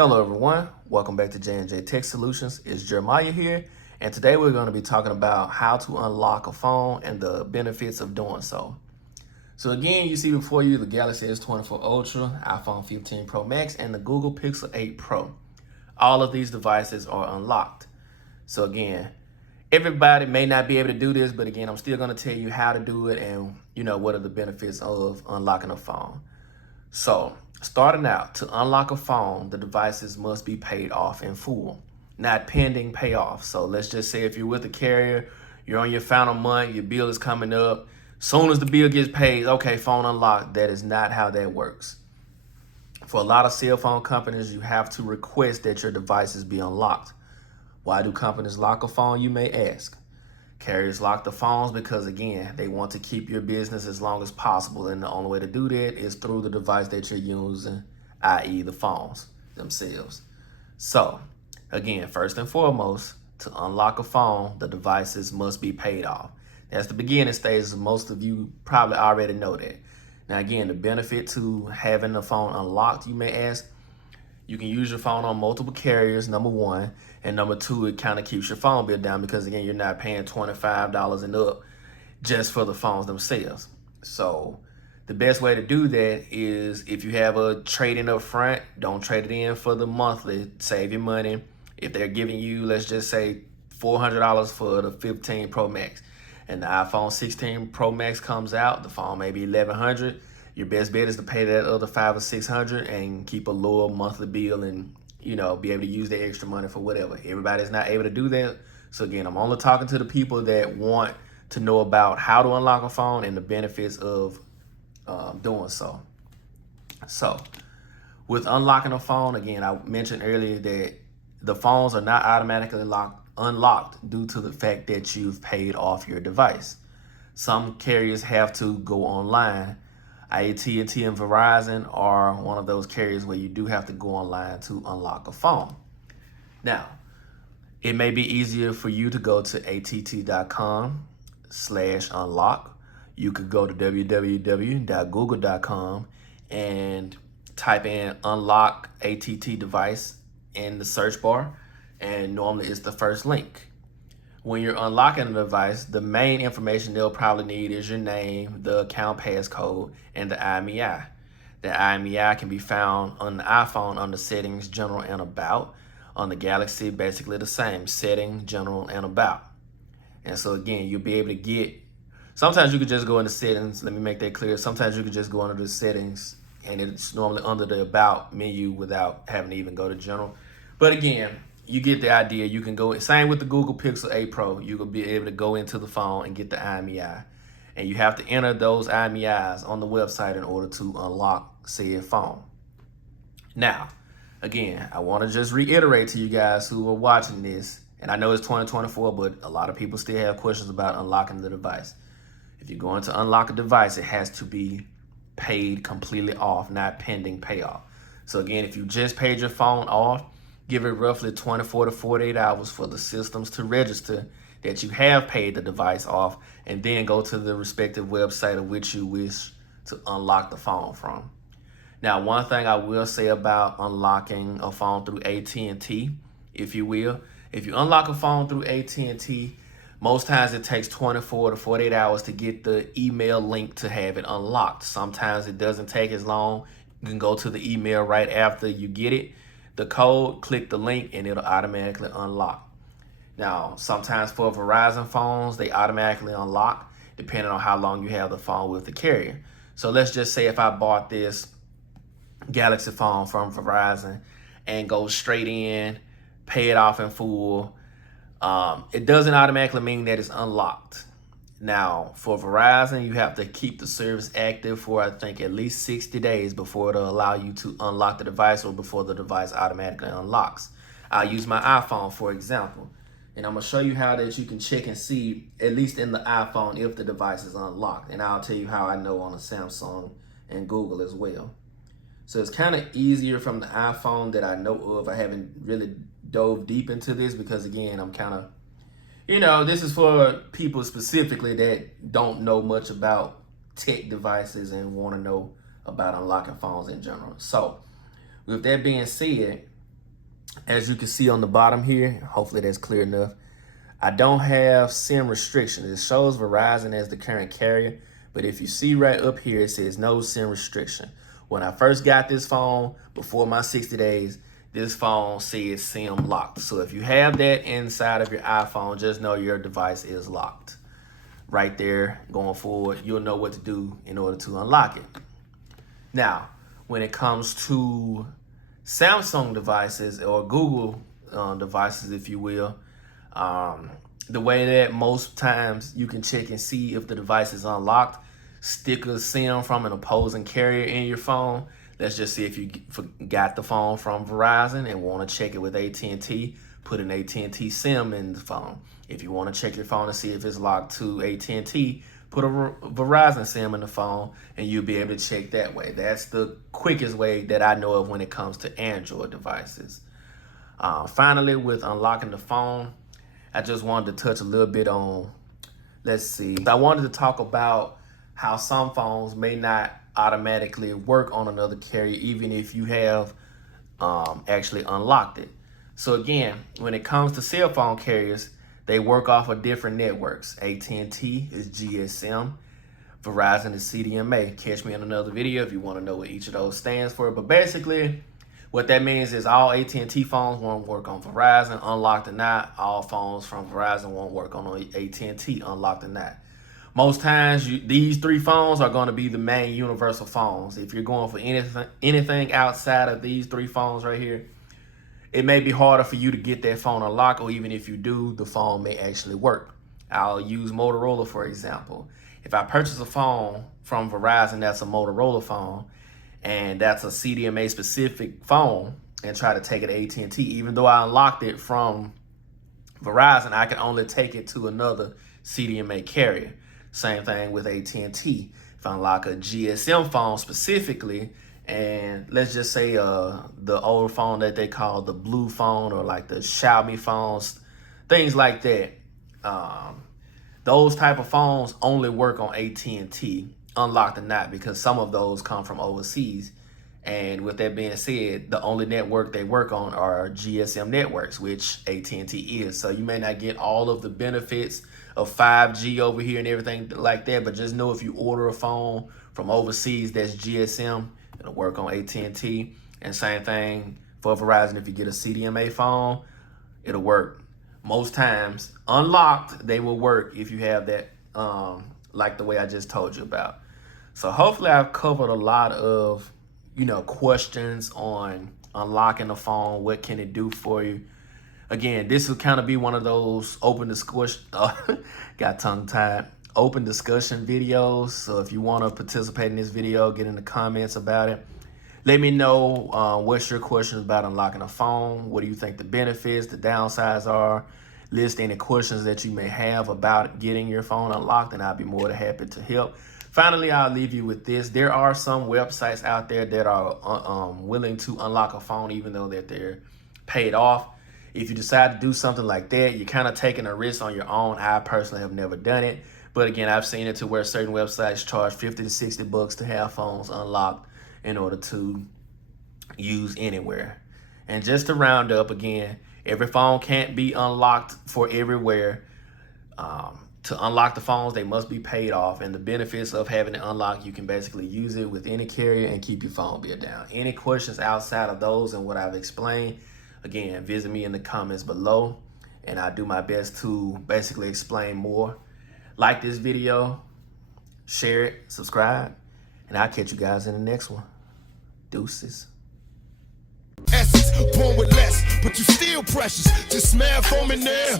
Hello everyone, welcome back to J&J Tech Solutions. It's Jeremiah here, and today we're going to be talking about how to unlock a phone and the benefits of doing so. So again, you see before you the Galaxy S24 Ultra, iPhone 15 Pro Max, and the Google Pixel 8 Pro. All of these devices are unlocked. So again, everybody may not be able to do this, but again, I'm still going to tell you how to do it and what are the benefits of unlocking a phone. So, starting out, to unlock a phone, the devices must be paid off in full, not pending payoff. So let's just say if you're with a carrier, you're on your final month, your bill is coming up. Soon as the bill gets paid, okay, phone unlocked. That is not how that works. For a lot of cell phone companies, you have to request that your devices be unlocked. Why do companies lock a phone, you may ask? Carriers lock the phones because, again, they want to keep your business as long as possible. And the only way to do that is through the device that you're using, i.e. the phones themselves. So, again, first and foremost, to unlock a phone, the devices must be paid off. That's the beginning stages. Most of you probably already know that. Now, again, the benefit to having the phone unlocked, you may ask, you can use your phone on multiple carriers, number one. And number two, it kind of keeps your phone bill down because, again, you're not paying $25 and up just for the phones themselves. So the best way to do that is if you have a trade-in up front, don't trade it in for the monthly. Save your money. If they're giving you, let's just say, $400 for the 15 Pro Max and the iPhone 16 Pro Max comes out, the phone may be $1,100. Your best bet is to pay that other $500 or $600 and keep a lower monthly bill and, be able to use that extra money for whatever. Everybody's not able to do that. So again, I'm only talking to the people that want to know about how to unlock a phone and the benefits of doing so. So with unlocking a phone, again, I mentioned earlier that the phones are not automatically unlocked due to the fact that you've paid off your device. Some carriers have to go online. AT&T and Verizon are one of those carriers where you do have to go online to unlock a phone. Now, it may be easier for you to go to att.com/unlock. You could go to www.google.com and type in unlock ATT device in the search bar, and normally it's the first link. When you're unlocking a device, the main information they'll probably need is your name, the account passcode, and the IMEI. The IMEI can be found on the iPhone under Settings, General, and About. On the Galaxy, basically the same, Setting, General, and About. And so again, you'll be able to get, sometimes you could just go into Settings, let me make that clear. Sometimes you could just go under the Settings, and it's normally under the About menu without having to even go to General. But again, you get the idea. You can go, same with the Google Pixel 8 Pro, you will be able to go into the phone and get the IMEI. And you have to enter those IMEIs on the website in order to unlock said phone. Now, again, I want to just reiterate to you guys who are watching this, and I know it's 2024, but a lot of people still have questions about unlocking the device. If you're going to unlock a device, it has to be paid completely off, not pending payoff. So again, if you just paid your phone off, give it roughly 24 to 48 hours for the systems to register that you have paid the device off, and then go to the respective website of which you wish to unlock the phone from. Now, one thing I will say about unlocking a phone through AT&T, if you will, if you unlock a phone through AT&T, most times it takes 24 to 48 hours to get the email link to have it unlocked. Sometimes it doesn't take as long. You can go to the email right after you get it, the code, click the link, and it'll automatically unlock. Now, sometimes for Verizon phones, they automatically unlock depending on how long you have the phone with the carrier. So let's just say if I bought this Galaxy phone from Verizon and go straight in, pay it off in full, it doesn't automatically mean that it's unlocked. Now, for Verizon, you have to keep the service active for, I think, at least 60 days before it'll allow you to unlock the device or before the device automatically unlocks. I'll use my iPhone, for example, and I'm going to show you how that you can check and see, at least in the iPhone, if the device is unlocked. And I'll tell you how I know on the Samsung and Google as well. So it's kind of easier from the iPhone that I know of. I haven't really dove deep into this because, again, I'm kind of, this is for people specifically that don't know much about tech devices and want to know about unlocking phones in general. So with that being said, As you can see on the bottom here, hopefully that's clear enough, I don't have SIM restrictions. It shows Verizon as the current carrier, but if you see right up here, it says no SIM restriction. When I first got this phone, before my 60 days, this phone says SIM locked. So if you have that inside of your iPhone, just know your device is locked. Right there, going forward, you'll know what to do in order to unlock it. Now, when it comes to Samsung devices or Google devices, if you will, the way that most times you can check and see if the device is unlocked, stick a SIM from an opposing carrier in your phone. Let's just see if you got the phone from Verizon and want to check it with AT&T, put an AT&T SIM in the phone. If you want to check your phone to see if it's locked to AT&T, put a Verizon SIM in the phone and you'll be able to check that way. That's the quickest way that I know of when it comes to Android devices. Finally, with unlocking the phone, I just wanted to touch a little bit on, let's see, I wanted to talk about how some phones may not automatically work on another carrier even if you have actually unlocked it. So again, when it comes to cell phone carriers, they work off of different networks. AT&T is GSM, Verizon is CDMA. Catch me in another video if you want to know what each of those stands for. But basically, what that means is all AT&T phones won't work on Verizon, unlocked or not. All phones from Verizon won't work on AT&T, unlocked or not. Most times, these three phones are going to be the main universal phones. If you're going for anything outside of these three phones right here, it may be harder for you to get that phone unlocked, or even if you do, the phone may actually work. I'll use Motorola, for example. If I purchase a phone from Verizon that's a Motorola phone, and that's a CDMA specific phone, and try to take it to AT&T, even though I unlocked it from Verizon, I can only take it to another CDMA carrier. Same thing with AT&T. If I unlock a GSM phone specifically, and let's just say the old phone that they call the blue phone, or like the Xiaomi phones, things like that, those type of phones only work on AT&T, unlocked or not, because some of those come from overseas. And with that being said, the only network they work on are GSM networks, which AT&T is. So you may not get all of the benefits of 5G over here and everything like that, but just know if you order a phone from overseas that's GSM, it'll work on AT&T. And same thing for Verizon. If you get a CDMA phone, it'll work. Most times, unlocked, they will work if you have that, like the way I just told you about. So hopefully I've covered a lot of, questions on unlocking the phone. What can it do for you? Again, this will kind of be one of those open discussion, got tongue tied, open discussion videos. So if you want to participate in this video, get in the comments about it. Let me know what's your questions about unlocking a phone. What do you think the benefits, the downsides are? List any questions that you may have about getting your phone unlocked, and I'll be more than happy to help. Finally, I'll leave you with this. There are some websites out there that are willing to unlock a phone even though that they're paid off. If you decide to do something like that, you're kind of taking a risk on your own. I personally have never done it. But again, I've seen it to where certain websites charge $50 to $60 to have phones unlocked in order to use anywhere. And just to round up again, every phone can't be unlocked for everywhere. To unlock the phones, they must be paid off. And the benefits of having it unlocked, you can basically use it with any carrier and keep your phone bill down. Any questions outside of those and what I've explained, again, visit me in the comments below, and I'll do my best to basically explain more. Like this video, share it, subscribe, and I'll catch you guys in the next one. Deuces. Essence, born with less, but you still precious. Just smell foam in there.